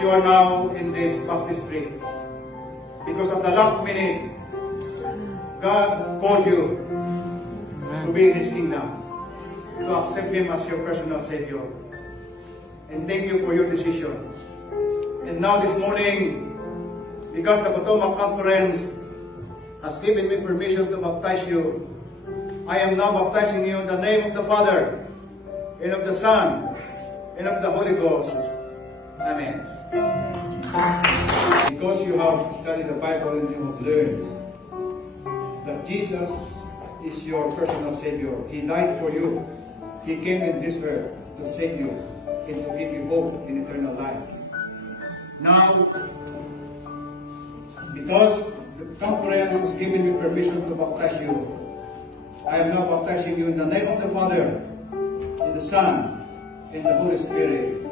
you are now in this baptistry. Because at the last minute, God called you to be in His kingdom, to accept Him as your personal Savior. And thank you for your decision. And now this morning, because the Potomac Conference has given me permission to baptize you, I am now baptizing you in the name of the Father, and of the Son, and of the Holy Ghost. Amen. Because you have studied the Bible and you have learned that Jesus is your personal Savior. He died for you. He came in this earth to save you and to give you hope in eternal life. Now, because the conference has given me permission to baptize you, I am now baptizing you in the name of the Father, and the Son, and the Holy Spirit.